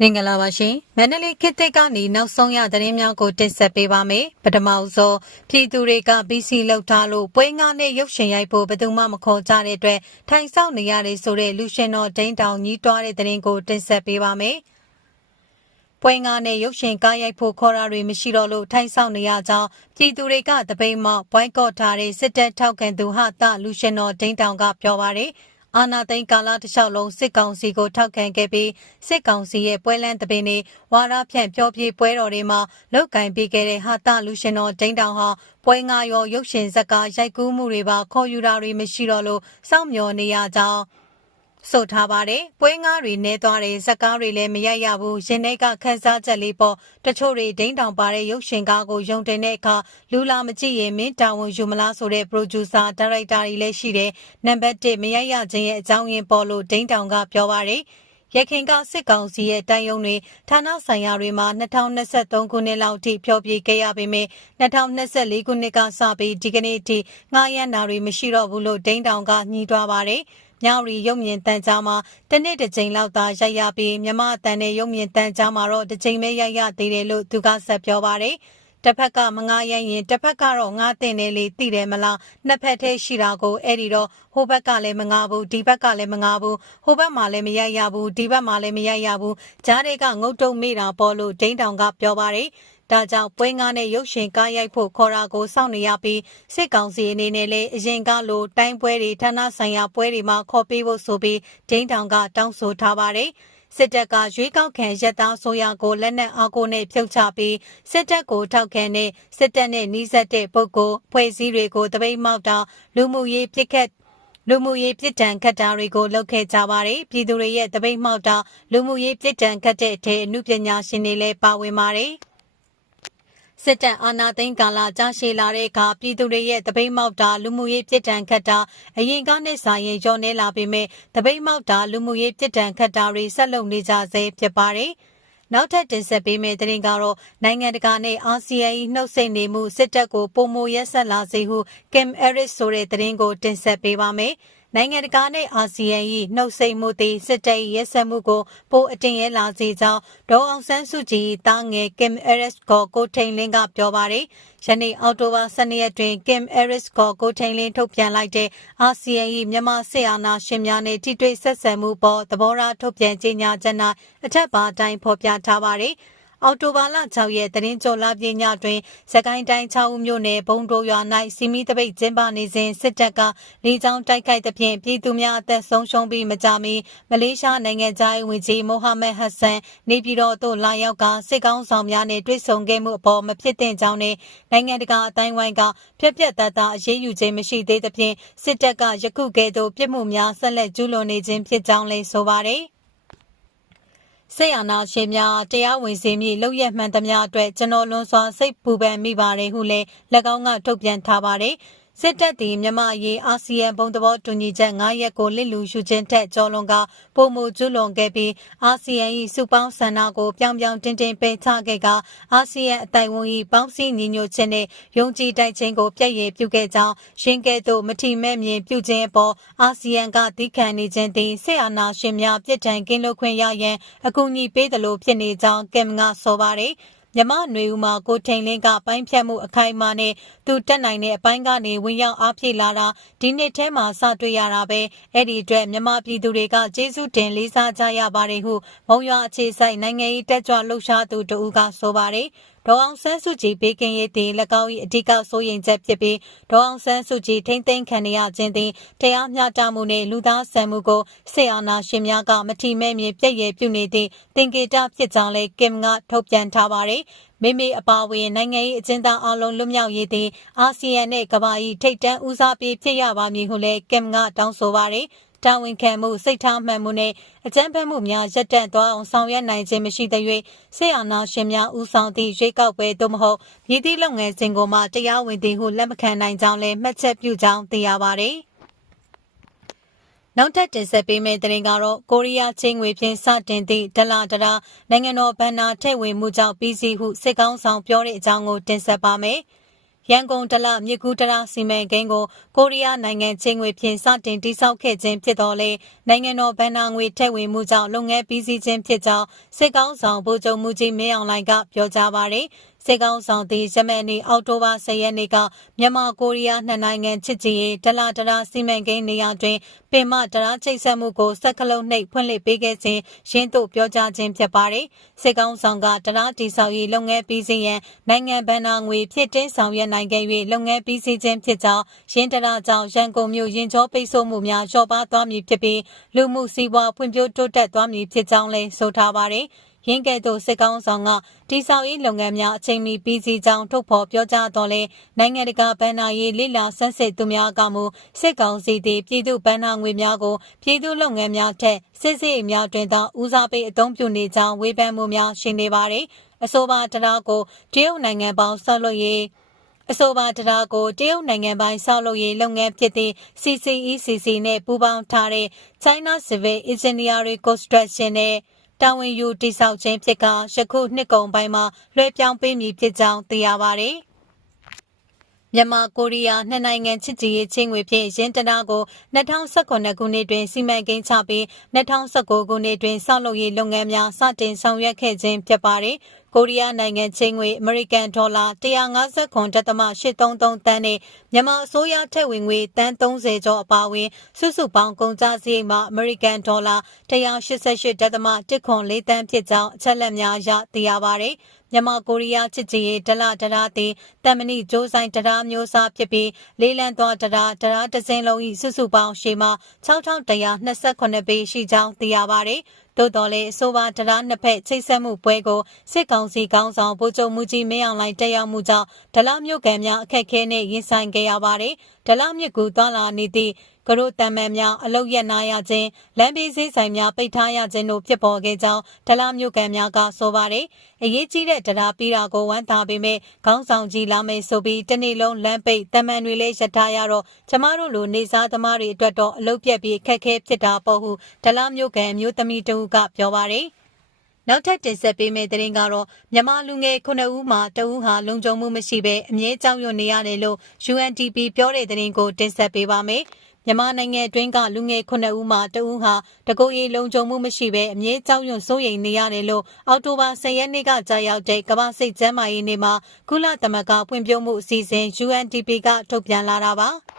မင်္ဂလာပါရှင်မန္တလေးခေတ်သစ်ကနေနောက်ဆုံးရသတင်းများကိုတင်ဆက်ပေးပါမယ်ပထမအဆုံးပြည်သူတွေက BC လောက်ထားလို့ပွဲငါနဲ့ရုပ်ရှင်ရိုက်ဖို့ဘယ်သူမှမခေါ်ကြတဲ့အတွက်ထိုင်ဆောင်နေရတယ်ဆိုတဲ့လူရှင်တော်ဒိန်းတောင်ကြီးတွားတဲ့သတင်းကိုတင်ဆက်ပေးပါမယ်ပွဲငါနဲ့ရုပ်ရှင်ကားရိုက်ဖို့ခေါ်တာတွေမရှိတော့လို့ထိုင်ဆောင်နေရကြောင်းပြည်သူတွေကတပိတ်မောက်ဘွိုင်းကော့ထားတဲ့စစ်တပ်ထောက်ခံသူဟာတလူရှင်တော်ဒိန်းတောင်ကပြောပါတယ် အာနာသိန်းကာလတစ်လျှောက်လုံးစစ်ကောင်စီကိုထောက်ခံခဲ့ပြီးစစ်ကောင်စီရဲ့ပွဲလန်းတပင်တွေဝါရဖြန့်ပြောပြေပွဲတော်တွေမှာလောက်ကင်ပေးခဲ့တဲ့ဟာတလူရှင်တော်ဒိန်းတောင်ဟာပွဲငါရောရုပ်ရှင်ဇာတ်ကားရိုက်ကူးမှုတွေပါခေါ်ယူတာတွေမရှိတော့လို့စောင့်မျှော်နေရကြောင်း ဆိုထားပါတယ်။ပွဲငါးတွေနဲသွားတယ်ဇက်ကားတွေလည်းမရိုက်ရဘူး။ရင်ထဲကခန်းစားချက်လေးပေါ့တချို့တွေဒိန်းတောင်ပါတဲ့ရုပ်ရှင်ကားကိုယုံတင်တဲ့အခါလူလာမကြည့်ရင်မင်းတာဝန်ယူမလားဆိုတဲ့ producer director တွေလည်းရှိတယ်။နံပါတ်1မရိုက်ရခြင်းရဲ့အကြောင်းရင်းပေါ်လို့ဒိန်းတောင်ကပြောပါတယ်။ရခင်ကစစ်ကောင်စီရဲ့တိုင်ယုံတွေဌာနဆိုင်ရာတွေမှာ2023ခုနှစ်လောက်ထိဖျော်ဖြေခဲ့ရပေမယ့်2024ခုနှစ်ကစပြီးဒီကနေ့ထိငှားရမ်းတာတွေမရှိတော့ဘူးလို့ဒိန်းတောင်ကညှိတွားပါတယ်။ မြောက်ရီရုပ်မြင်တန်ကြားမှာတစ်နေ့တစ်ကြိမ်လောက်သာရိုက်ရပြီးမြမအတန်နဲ့ရုပ်မြင်တန်ကြားမှာတော့တစ်ကြိမ်ပဲရိုက်ရသေးတယ်လို့သူကဆက်ပြောပါတယ်။တစ်ဖက်ကမငားရရင်တစ်ဖက်ကတော့ငားတင်တယ်လေသိတယ်မလားနှစ်ဖက်ထဲရှိတာကိုအဲ့ဒီတော့ဟိုဘက်ကလည်းမငားဘူးဒီဘက်ကလည်းမငားဘူးဟိုဘက်မှာလည်းမရိုက်ရဘူးဒီဘက်မှာလည်းမရိုက်ရဘူးကြားတွေကငုတ်တုံမိတာပေါ်လို့ဒိန်းတောင်ကပြောပါတယ် ဒါကြောင့်ပွဲငါးနဲ့ရုပ်ရှင်ကားရိုက်ဖို့ခေါ်တာကိုစောင့်နေရပြီးစစ်ကောင်စီအနေနဲ့လည်းအရင်ကလိုတိုင်းပွဲတွေဌာနဆိုင်ရာပွဲတွေမှာခေါ်ပေးဖို့ဆိုပြီးဒိန်းတောင်ကတောင်းဆိုထားပါတယ်။စစ်တပ်ကရွေးကောက်ခံရက်သားဆိုရကိုလက်နက်အားကိုနဲ့ဖြုတ်ချပြီးစစ်တပ်ကိုထောက်ခံတဲ့စစ်တပ်နဲ့နှီးစပ်တဲ့ပုဂ္ဂိုလ်ဖွဲ့စည်းတွေကိုတပိတ်မောက်တာလူမှုရေးပြစ်ခတ်လူမှုရေးပြစ်ဒဏ်ခတ်တာတွေကိုလုပ်ခဲ့ကြပါတယ်ပြည်သူတွေရဲ့တပိတ်မှောက်တာလူမှုရေးပြစ်ဒဏ်ခတ်တဲ့အထက်အမှုပညာရှင်တွေလည်းပါဝင်ပါတယ် စစ်တပ်အာဏာသိမ်းကာလကြာရှည်လာတဲ့အခါပြည်သူတွေရဲ့တပိတ်မောက်တာလူမှုရေးပြည်တံခတ်တာအရင်ကနဲ့စာရင်ကျော်နေလာပေမဲ့တပိတ်မောက်တာလူမှုရေးပြည်တံခတ်တာတွေဆက်လုပ်နေကြဆဲဖြစ်ပါတယ်။နောက်ထပ်တင်ဆက်ပေးမယ့်သတင်းကတော့နိုင်ငံတကာနဲ့အာဆီယံ၏နှုတ်ဆက်နေမှုစစ်တပ်ကိုပုံမရက်ဆက်လာစေဟု Kim Harris ဆိုတဲ့သတင်းကိုတင်ဆက်ပေးပါမယ်။ နိုင်ငံတကာနဲ့အာဆီယံ၏နှုတ်ဆက်မှုသည်စစ်တပ်၏ရက်စက်မှုကိုပိုအတင်ရဲလာစေကြောင်းဒေါအောင်ဆန်းစုကြည်တာငယ် Kim Harris ကိုကိုထိန်လင်းကပြောပါတယ်။ယနေ့အောက်တိုဘာ12ရက်တွင် Kim Harris ကိုကိုထိန်လင်းထုတ်ပြန်လိုက်တဲ့အာဆီယံ၏မြန်မာစစ်အာဏာရှင်များနှင့်ထိတွေ့ဆက်ဆံမှုပေါ်သဘောထားထုတ်ပြန်ကြေညာချက်၌အထက်ပါအတိုင်းဖော်ပြထားပါတယ်။ အော်တိုဘာလ6ရက်သတင်းကြော်လာပြညတွင်စကိုင်းတိုင်း6ဦးမြို့နယ်ဘုံတိုရွာ၌စီမီတပိတ်ကျင်းပနေစဉ်စစ်တပ်ကလေကြောင်းတိုက်ခိုက်သဖြင့်ပြည်သူများအသက်ဆုံးရှုံးပြီးမကြမီမလေးရှားနိုင်ငံသားဝန်ကြီးမိုဟာမက်ဟတ်ဆန်နေပြည်တော်သို့လာရောက်ကစစ်ကောင်းဆောင်များနှင့်တွေ့ဆုံခဲ့မှုအပေါ်မဖြစ်သင့်ကြောင်းနဲ့နိုင်ငံတကာအတိုင်းဝိုင်းကပြက်ပြက်သားသားအရေးယူခြင်းမရှိသေးသဖြင့်စစ်တပ်ကယခုကဲ့သို့ပြစ်မှုများဆက်လက်ကျူးလွန်နေခြင်းဖြစ်ကြောင်းလည်းဆိုပါတယ် ဆေးရနာရှင်များတရားဝင်စီမည်လောက်ရမှန်သမျှအတွက်ကျွန်တော်လွန်စွာစိတ်ပူပန်မိပါတယ်ဟုလည်း၎င်းကထုတ်ပြန်ထားပါတယ်။ စစ်တပ်သည်မြန်မာရေးအာဆီယံဘုံသဘောတူညီချက်9ရက်ကိုလစ်လူရှုခြင်းထက်ကျော်လွန်ကပုံမှုကျွလွန်ခဲ့ပြီးအာဆီယံ၏စုပေါင်းဆန္ဒကိုပြောင်ပြောင်တင်းတင်းပယ်ချခဲ့ကအာဆီယံအတိုင်ဝန်၏ပေါင်းစည်းညီညွတ်ခြင်းနှင့်ယုံကြည်တိုက်ခြင်းကိုပြည့်ရည်ပြုခဲ့ကြောင်းရှင်းကဲ့သို့မထီမဲ့မြင်ပြုခြင်းအပေါ်အာဆီယံကသီးခံနေခြင်းသည်ဆက်အာဏာရှင်များပြစ်ဒဏ်ကင်းလွတ်ခွင့်ရရန်အကူအညီပေးသလိုဖြစ်နေကြောင်းကင်မကဆိုပါတယ်။ မြမနွေဦးမှာကိုထိန်လင်းကပိုင်းဖြတ်မှုအခိုင်အမာနဲ့သူတက်နိုင်တဲ့အပိုင်းကနေဝင်ရောက်အားဖြည့်လာတာဒီနှစ်ထဲမှာစတွေ့ရတာပဲအဲ့ဒီအတွက်မြမပြည်သူတွေကကျေးဇူးတင်လေးစားကြရပါတယ်ဟုမုံရွာအခြေဆိုင်နိုင်ငံရေးတက်ကြွလှုပ်ရှားသူတဦးကဆိုပါတယ် ဒေါအောင်ဆန်းစုကြည်ဘေးကင်းရေးတည်၎င်း၏အဓိကစိုးရိမ်ချက်ဖြစ်ပြီးဒေါအောင်ဆန်းစုကြည်ထိမ့်သိမ်းခံရခြင်းသည်တရားမျှတမှုနှင့်လူသားဆန်မှုကိုဆေအာနာရှင်များကမထီမဲ့မြင်ပြည့်ရည်ပြုနေသည့်တင်ကေတဖြစ်ကြောင်းလည်းကင်ကထုတ်ပြန်ထားပါသည်မိမိအပါဝင်နိုင်ငံရေးအကျဉ်းသားအလုံးလွတ်မြောက်ရေးသည်အာဆီယံနှင့်ကမ္ဘာ၏ထိပ်တန်းဦးစားပေးဖြစ်ရပါမည်ဟုလည်းကင်ကတောင်းဆိုပါသည် တာဝန်ခံမှုစိတ်ထားမှန်မှုနဲ့အကြမ်းဖက်မှုများရပ်တန့်သွားအောင်ဆောင်ရွက်နိုင်ခြင်းမရှိသ၍ဆေးအာဏာရှင်များဦးဆောင်သည့်ရွေးကောက်ပွဲသို့မဟုတ်မြည်သည့်လုပ်ငန်းစဉ်ကိုမှတရားဝင်သည်ဟုလက်မခံနိုင်ကြောင်းလည်းမှတ်ချက်ပြုကြောင်းသိရပါသည်နောက်ထပ်တင်ဆက်ပေးမယ့်သတင်းကတော့ကိုရီးယားချင်းငွေဖြင့်စတင်သည့်ဒလာဒရာနိုင်ငံတော်ဗန္နာထည့်ဝင်မှုကြောင့်ပြီးစီဟုစစ်ကောင်းဆောင်ပြောတဲ့အကြောင်းကိုတင်ဆက်ပါမယ်။ ရန်ကုန်တလမြစ်ကူးတရာစီမံကိန်းကိုကိုရီးယားနိုင်ငံချင်းငွေဖြင့်စတင်တိစောက်ခဲ့ခြင်းဖြစ်တော်လေနိုင်ငံတော်ဗန်နာငွေထည့်ဝင်မှုကြောင့်လုပ်ငန်းပြီးစီးခြင်းဖြစ်ကြောင်းစစ်ကောင်းဆောင်ဗိုလ်ချုပ်မှုကြီးမင်းအောင်လှိုင်ကပြောကြားပါတယ် စစ်ကောင်ဆောင်သည်ယမန်နေ့အောက်တိုဘာ10ရက်နေ့ကမြန်မာကိုရီးယားနှစ်နိုင်ငံချစ်ကြည်ရေးတလတရာစီမံကိန်းနေရာတွင်ပင်မတရာချိတ်ဆက်မှုကိုစက်ကလုံးနှိပ်ဖွင့်လှစ်ပေးခဲ့ခြင်းရင်းတို့ပြောကြားခြင်းဖြစ်ပါတယ်စစ်ကောင်ဆောင်ကတရာတီဆောက်ရေးလုပ်ငန်းပြီးစီးရန်နိုင်ငံဗန်နာငွေဖြစ်တင်းဆောင်ရွက်နိုင်ခဲ့၍လုပ်ငန်းပြီးစီးခြင်းဖြစ်ကြောင်းရင်းတရာကြောင့်ရန်ကုန်မြို့ရင်ကျောပိတ်ဆို့မှုများလျှော့ပါသွားမည်ဖြစ်ပြီးလူမှုစီးပွားဖွံ့ဖြိုးတိုးတက်သွားမည်ဖြစ်ကြောင်းလည်းဆိုထားပါတယ် ရင်းကဲ့သို့စစ်ကောင်းဆောင်ကတိဆောက်ရေးလုပ်ငန်းများအချိန်မီပြီးစီးကြောင်းထုတ်ဖော်ပြောကြားတော်လဲနိုင်ငံတကာဗန်နာရေးလိလာဆန်းစစ်သူများကမူစစ်ကောင်စီသည်ပြည်သူဗန်နာငွေများကိုပြည်သူလုပ်ငန်းများထက်စစ်စစ်အများတွင်သာဦးစားပေးအသုံးပြုနေကြောင်းဝေဖန်မှုများရှိနေပါသည်အဆိုပါတရားကိုတရုတ်နိုင်ငံပေါင်းဆောက်လုပ်ရေးအဆိုပါတရားကိုတရုတ်နိုင်ငံပိုင်းဆောက်လုပ်ရေးလုပ်ငန်းဖြစ်သည့် CCECC နဲ့ပူးပေါင်းထားတဲ့ China Civil Engineering Construction နဲ့ တာဝန်ယူတိစောက်ခြင်းဖြစ်ကယခုနှစ်ကုန်ပိုင်းမှာလွှဲပြောင်းပေးမည်ဖြစ်ကြောင်းသိရပါတယ်။ မြန်မာကိုရီးယားနှစ်နိုင်ငံချစ်ကြည်ရေးချင်းငွေဖြင့်ရင်းတနာကို2019ခုနှစ်တွင်စီမံကိန်းချပြီး2019ခုနှစ်တွင်ဆောက်လုပ်ရေးလုပ်ငန်းများစတင်ဆောင်ရွက်ခဲ့ခြင်းဖြစ်ပါတယ်။ကိုရီးယားနိုင်ငံချင်းငွေအမေရိကန်ဒေါ်လာ159.833တန်းနဲ့မြန်မာအစိုးရထက်ဝင်ငွေတန်း30ကျော်အပါအဝင်စုစုပေါင်းကုန်ကျစရိတ်မှာအမေရိကန်ဒေါ်လာ188.1ခွန်4တန်းဖြစ်ကြောင်းအချက်လက်များရသိရပါတယ်။ မြန်မာကိုရီးယားချစ်ကြည်ရေးဒလဒရာသည်တမဏိဂျိုးဆိုင်ဒရာမျိုးစားဖြစ်ပြီးလေးလံသွားဒရာဒရာတစင်းလုံး၏စုစုပေါင်းရှေမှာ6128ပေရှိကြောင်းသိရပါတယ်။ သို့တော်လည်းအဆိုပါတရားနှစ်ဖက်ချိတ်ဆက်မှုပွဲကိုစစ်ကောင်စီကောင်းဆောင်ဗိုလ်ချုပ်မှုကြီးမင်းအောင်လှိုင်တက်ရောက်မှုကြောင့်ဒလမြို့ကန်များအခက်အခဲနဲ့ရင်ဆိုင်ခဲ့ရပါတယ်။ဒလမြစ်ကူသွားလာနေသည့်ကရိုတံမန်များအလုတ်ရက်နာရခြင်းလမ်းဘေးစည်းဆိုင်များပိတ်ထားရခြင်းတို့ဖြစ်ပေါ်ခဲ့ကြောင်းဒလမြို့ကန်များကဆိုပါတယ်။အရေးကြီးတဲ့တရားပြီးတာကိုဝမ်းသာပေမဲ့ခေါင်းဆောင်ကြီးလာမယ်ဆိုပြီးတနေ့လုံးလမ်းပိတ်တမန်တွေလည်းရထားရတော့ကျမတို့လိုနေစားသမားတွေအတွက်တော့အလုတ်ပြက်ပြီးခက်ခဲဖြစ်တာပေါ့ဟုဒလမြို့ကန်မျိုးသမီးတူကပြောပါတယ်။နောက်ထပ်တင်ဆက်ပေးမယ့်သတင်းကတော့မြန်မာလူငယ်9ဦးမှာတဦးဟာလုံခြုံမှုမရှိဘဲအမြဲကြောက်ရွံ့နေရတယ်လို့ UNDP ပြောတဲ့သတင်းကိုတင်ဆက်ပေးပါမယ်။မြန်မာနိုင်ငံအတွင်းကလူငယ်9ဦးမှာတဦးဟာတကုတ်ရီလုံခြုံမှုမရှိဘဲအမြဲကြောက်ရွံ့စိုးရိမ်နေရတယ်လို့အော်တိုဘာ10ရက်နေ့ကကြာရောက်တဲ့ကမ္ဘာစိတ်ကျန်းမာရေးနေ့မှာကုလသမဂ္ဂဖွံ့ဖြိုးမှုအစီအစဉ် UNDP ကထုတ်ပြန်လာတာပါ။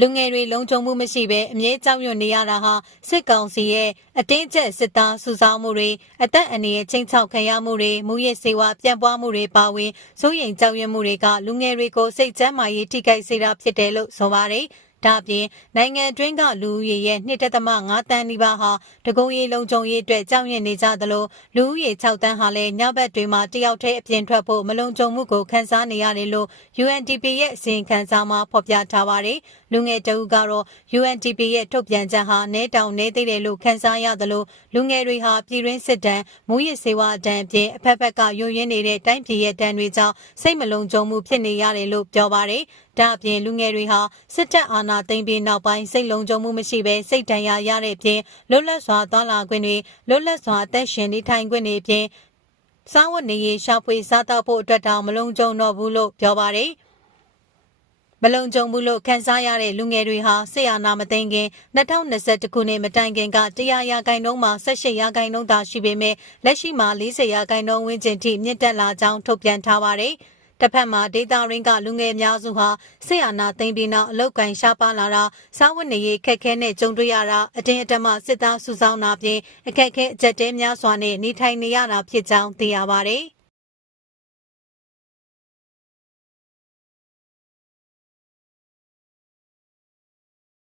လူငယ်တွေလုံခြုံမှုမရှိဘဲအမြဲကြောက်ရွံ့နေရတာဟာစစ်ကောင်စီရဲ့အတင်းကျပ်စစ်သားစုဆောင်းမှုတွေအသက်အန္တရာယ်ချင်းချောက်ခံရမှုတွေမူရစ်စေဝါပြန့်ပွားမှုတွေပါဝင်စိုးရိမ်ကြောက်ရွံ့မှုတွေကလူငယ်တွေကိုစိတ်ကျန်းမာရေးထိခိုက်စေတာဖြစ်တယ်လို့ဆိုပါတယ်။ ဒါအပြင်နိုင်ငံတွင်းကလူဦးရေရဲ့2.5တန်းနီးပါးဟာတကုံရီလုံခြုံရေးအတွက်ကြောက်ရွံ့နေကြသလိုလူဦးရေ6တန်းဟာလည်းညဘက်တွေမှာတယောက်တည်းအပြင်ထွက်ဖို့မလုံခြုံမှုကိုခန်းစားနေရတယ်လို့ UNDP ရဲ့အစီရင်ခံစာမှာဖော်ပြထားပါတယ်။လူငယ်တဦးကတော့ UNDP ရဲ့ထုတ်ပြန်ချက်ဟာနဲတောင်နဲသေးတယ်လို့ခန်းစားရသလိုလူငယ်တွေဟာပြည်ရင်းစစ်တမ်းမူရစ်စေဝါတမ်းအပြင်အဖက်ဖက်ကယွရင်းနေတဲ့တိုင်းပြည်ရဲ့တမ်းတွေကြောင့်စိတ်မလုံခြုံမှုဖြစ်နေရတယ်လို့ပြောပါတယ်။ဒါအပြင်လူငယ်တွေဟာစစ်တပ်အာဏာသိမ်းပြီးနောက်ပိုင်းစိတ်လုံးကြုံမှုမရှိဘဲစိတ်ဒဏ်ရာရတဲ့အပြင်လွတ်လပ်စွာသွားလာခွင့်တွေလွတ်လပ်စွာအသက်ရှင်နေထိုင်ခွင့်တွေအပြင်စားဝတ်နေရေးရှာဖွေစားသောက်ဖို့အတွက်တောင်မလုံးကြုံတော့ဘူးလို့ပြောပါတယ်မလုံခြုံဘူးလို့ခန်းစားရတဲ့လူငယ်တွေဟာဆေးအာနာမသိမ်းခင်2021ခုနှစ်မတိုင်ခင်ကတရားရာဂိုင်နှုန်းမှာ18ရာဂိုင်နှုန်းသာရှိပေမဲ့လက်ရှိမှာ40ရာဂိုင်နှုန်းဝန်းကျင်ထိမြင့်တက်လာကြောင်းထုတ်ပြန်ထားပါတယ်။ တစ်ဖက်မှာဒေတာရင်းကလူငယ်အများစုဟာဆေးအာနာသိမ်းပြီးနောက်အလုတ်ကန်ရှားပါလာတာစားဝတ်နေရေးခက်ခဲနဲ့ကြုံတွေ့ရတာအတင်းအဓမ္မစစ်သားစုဆောင်းတာပြင်အခက်ခဲအကြက်တဲများစွာနဲ့နေထိုင်နေရတာဖြစ်ကြောင်းသိရပါတယ်။